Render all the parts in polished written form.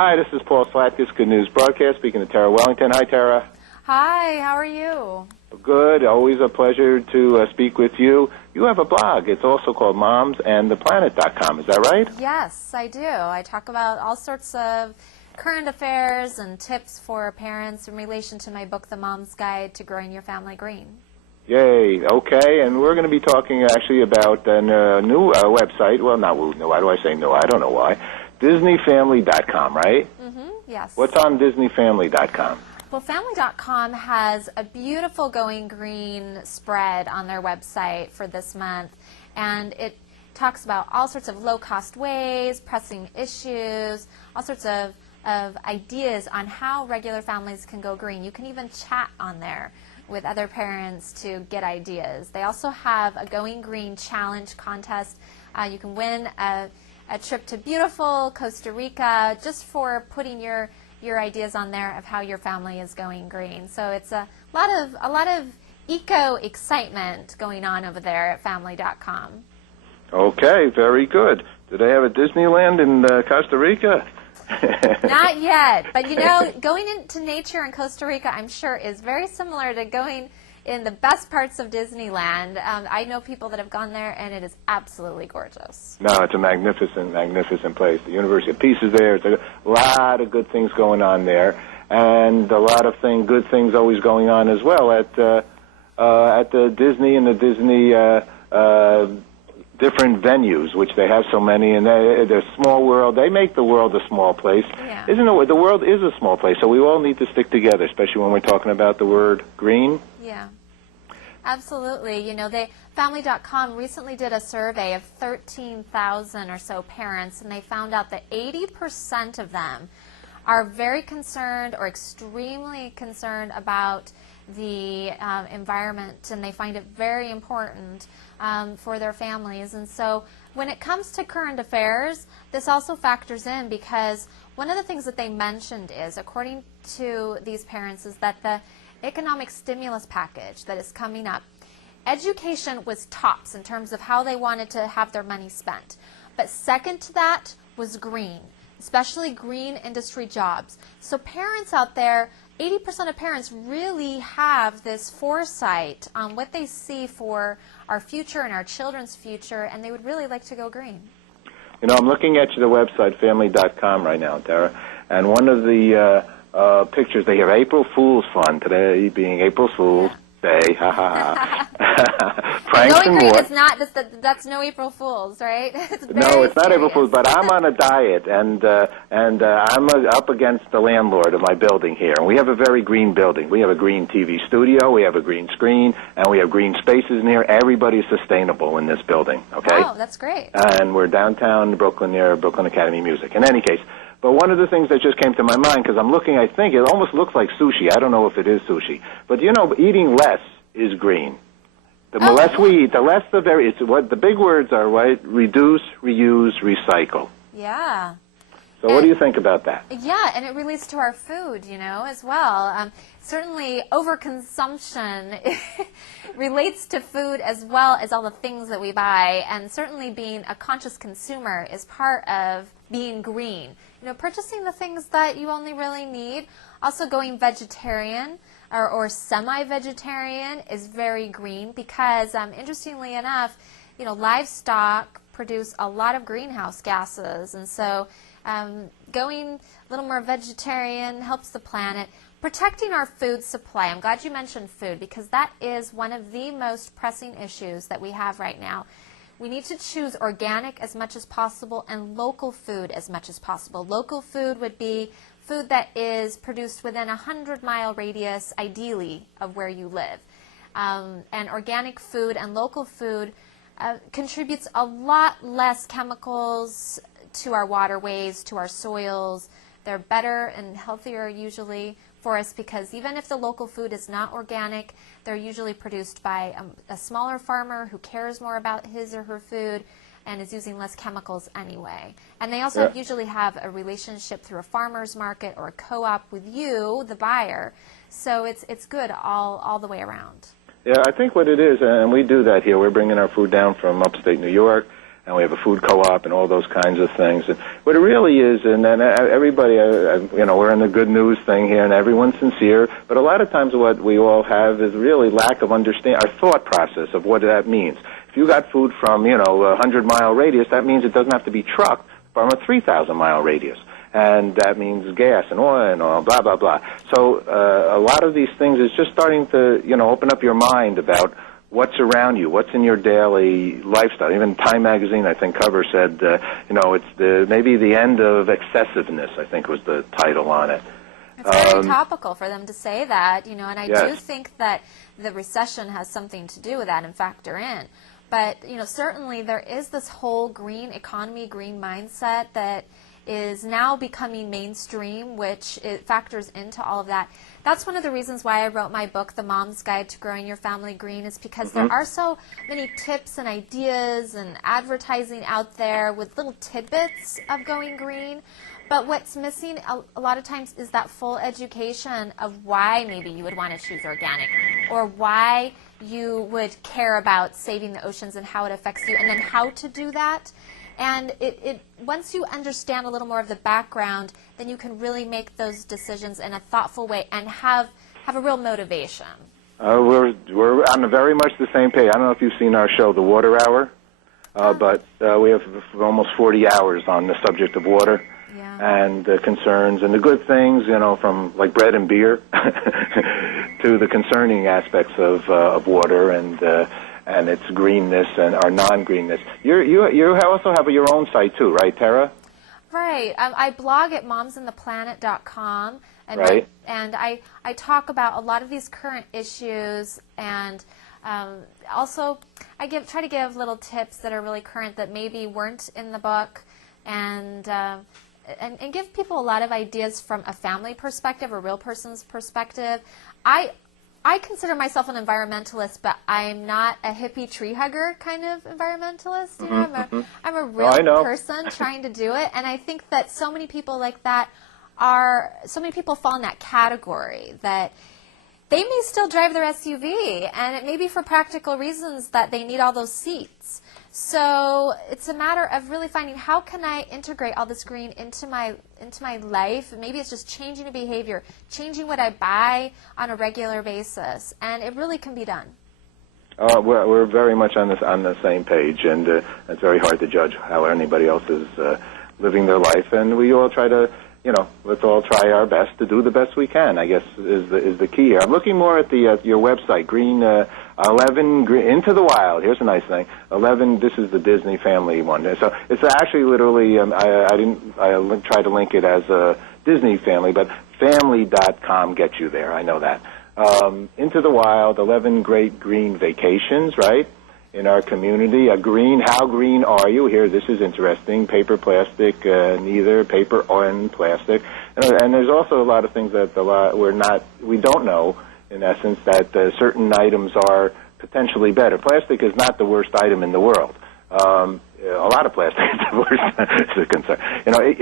Hi, this is Paul Slatkus, Good News Broadcast, speaking to Terra Wellington. Hi, Terra. Hi, how are you? Good. Always a pleasure to speak with you. You have a blog. It's also called momsandtheplanet.com. Is that right? Yes, I do. I talk about all sorts of current affairs and tips for parents in relation to my book, The Mom's Guide to Growing Your Family Green. Yay. Okay. And we're going to be talking actually about a new website. Well, not new. Why do I say new? I don't know why. DisneyFamily.com, right? Mm-hmm. Yes. What's on DisneyFamily.com? Well, Family.com has a beautiful Going Green spread on their website for this month, and it talks about all sorts of low-cost ways, pressing issues, all sorts of ideas on how regular families can go green. You can even chat on there with other parents to get ideas. They also have a Going Green Challenge contest. You can win a trip to beautiful Costa Rica just for putting your ideas on there of how your family is going green. So it's a lot of eco excitement going on over there at family.com. Okay, very good. Do they have a Disneyland in Costa Rica? Not yet, but you know, going into nature in Costa Rica, I'm sure, is very similar to going in the best parts of Disneyland. I know people that have gone there, and it is absolutely gorgeous. No, it's a magnificent, magnificent place. The University of Peace is there. It's a lot of good things going on there, and a lot of good things always going on as well at the Disney and the Disney different venues, which they have so many, and they're a small world. They make the world a small place. Yeah. Isn't it? The world is a small place, so we all need to stick together, especially when we're talking about the word green. Yeah. Absolutely. You know, Family.com recently did a survey of 13,000 or so parents, and they found out that 80% of them are very concerned or extremely concerned about the environment, and they find it very important for their families. And so when it comes to current affairs, this also factors in, because one of the things that they mentioned is, according to these parents, is that the economic stimulus package that is coming up, education was tops in terms of how they wanted to have their money spent. But second to that was green, especially green industry jobs. So parents out there, 80% of parents really have this foresight on what they see for our future and our children's future, and they would really like to go green. You know, I'm looking at the website, family.com, right now, Tara, and one of the pictures, they have April Fool's fun today, being April Fool's Day. Ha ha ha. Pranks Going and green more. is not, that's no April Fool's, right? No, it's not serious. April Fool's, but I'm on a diet, and I'm up against the landlord of my building here. And we have a very green building. We have a green TV studio, we have a green screen, and we have green spaces in here. Everybody's sustainable in this building, okay? Oh, that's great. And we're downtown Brooklyn near Brooklyn Academy of Music. In any case, but one of the things that just came to my mind, because I'm looking, I think it almost looks like sushi. I don't know if it is sushi. But, you know, eating less is green. The less we eat, the less it's what the big words are, right? Reduce, reuse, recycle. Yeah. So what do you think about that? Yeah, and it relates to our food, you know, as well. Certainly overconsumption relates to food as well as all the things that we buy, and certainly being a conscious consumer is part of being green. You know, purchasing the things that you only really need. Also going vegetarian or semi-vegetarian is very green, because interestingly enough, you know, livestock produce a lot of greenhouse gases, and so going a little more vegetarian helps the planet. Protecting our food supply. I'm glad you mentioned food, because that is one of the most pressing issues that we have right now. We need to choose organic as much as possible and local food as much as possible. Local food would be food that is produced within a 100-mile radius, ideally, of where you live. And organic food and local food contributes a lot less chemicals to our waterways, to our soils. They're better and healthier usually for us, because even if the local food is not organic, they're usually produced by a smaller farmer who cares more about his or her food and is using less chemicals anyway. And they also usually have a relationship through a farmer's market or a co-op with you, the buyer. So it's good all the way around. Yeah, I think what it is, and we do that here, we're bringing our food down from upstate New York, and we have a food co-op and all those kinds of things. And what it really is, and then everybody, we're in the good news thing here, and everyone's sincere, but a lot of times what we all have is really lack of understanding, our thought process of what that means. If you got food from, a 100-mile radius, that means it doesn't have to be trucked from a 3,000-mile radius. And that means gas and oil and all, blah, blah, blah. So a lot of these things is just starting to, open up your mind about what's around you, what's in your daily lifestyle. Even Time Magazine, I think, cover said, it's maybe the end of excessiveness, I think was the title on it. It's very topical for them to say that, and I do think that the recession has something to do with that and factor in. But, certainly there is this whole green economy, green mindset that is now becoming mainstream, which it factors into all of that. That's one of the reasons why I wrote my book, The Mom's Guide to Growing Your Family Green, is because there are so many tips and ideas and advertising out there with little tidbits of going green. But what's missing a lot of times is that full education of why maybe you would want to choose organic, or why you would care about saving the oceans and how it affects you, and then how to do that. And it once you understand a little more of the background, then you can really make those decisions in a thoughtful way and have a real motivation. We're on very much the same page. I don't know if you've seen our show, The Water Hour, but we have almost 40 hours on the subject of water. And the concerns and the good things, from like bread and beer to the concerning aspects of water and its greenness and our non-greenness. You also have your own site too, right, Terra? Right. I blog at momsintheplanet.com, and I talk about a lot of these current issues, and also I try to give little tips that are really current that maybe weren't in the book, and give people a lot of ideas from a family perspective, a real person's perspective. I consider myself an environmentalist, but I'm not a hippie tree hugger kind of environmentalist. I'm a real person trying to do it, and I think that so many people like that so many people fall in that category, that they may still drive their SUV, and it may be for practical reasons that they need all those seats. So it's a matter of really finding, how can I integrate all this green into my life? Maybe it's just changing a behavior, changing what I buy on a regular basis, and it really can be done. We're very much on the same page, and it's very hard to judge how anybody else is living their life, and we all try to, let's all try our best to do the best we can, I guess, is the key here. I'm looking more at your website, Green 11 Into the Wild. Here's a nice thing. 11. This is the Disney family one. So it's actually literally. I tried to link it as a Disney family, but family.com gets you there. I know that. Into the Wild. 11 great green vacations. Right. In our community, how green are you? Here, this is interesting. Paper, plastic, neither paper and plastic, and there's also a lot of things that we don't know. In essence, that certain items are potentially better. Plastic is not the worst item in the world. A lot of plastic is the worst is a concern.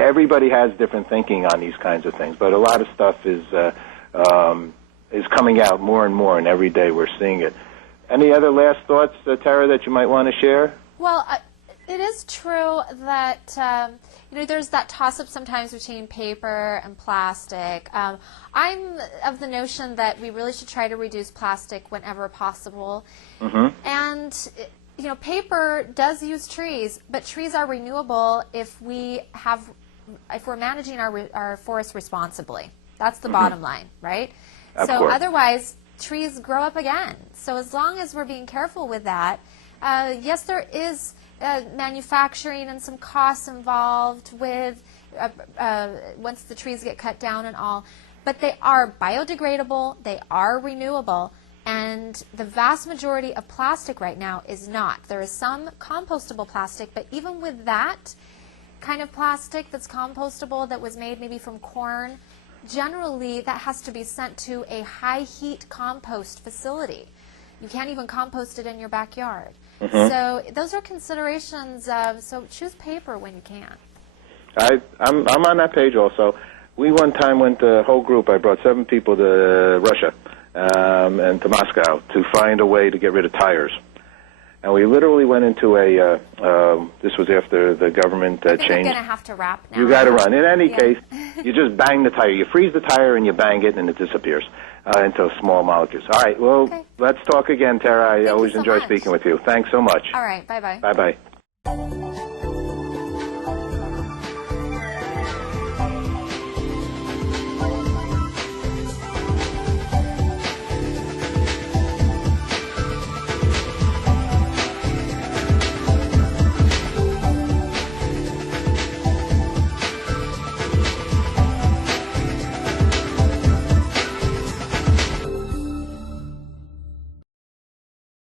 Everybody has different thinking on these kinds of things, but a lot of stuff is coming out more and more, and every day we're seeing it. Any other last thoughts, Tara, that you might want to share? Well, it is true that there's that toss-up sometimes between paper and plastic. I'm of the notion that we really should try to reduce plastic whenever possible. And paper does use trees, but trees are renewable if we're managing our forests responsibly. That's the bottom line, right? Of course. Otherwise, trees grow up again. So as long as we're being careful with that, yes, there is manufacturing and some costs involved with once the trees get cut down and all, but they are biodegradable, they are renewable, and the vast majority of plastic right now is not. There is some compostable plastic, but even with that kind of plastic that's compostable, that was made maybe from corn, generally that has to be sent to a high heat compost facility. You can't even compost it in your backyard. So those are considerations. So choose paper when you can. I'm on that page also. We one time went, the whole group, I brought 7 people to Russia and to Moscow to find a way to get rid of tires. and we literally went into a, this was after the government changed. We're going to have to wrap now. You got to run. In any case, you just bang the tire. You freeze the tire and you bang it and it disappears into small molecules. All right, well, let's talk again, Tara. I always enjoy speaking with you. Thanks so much. All right, bye-bye. Bye-bye.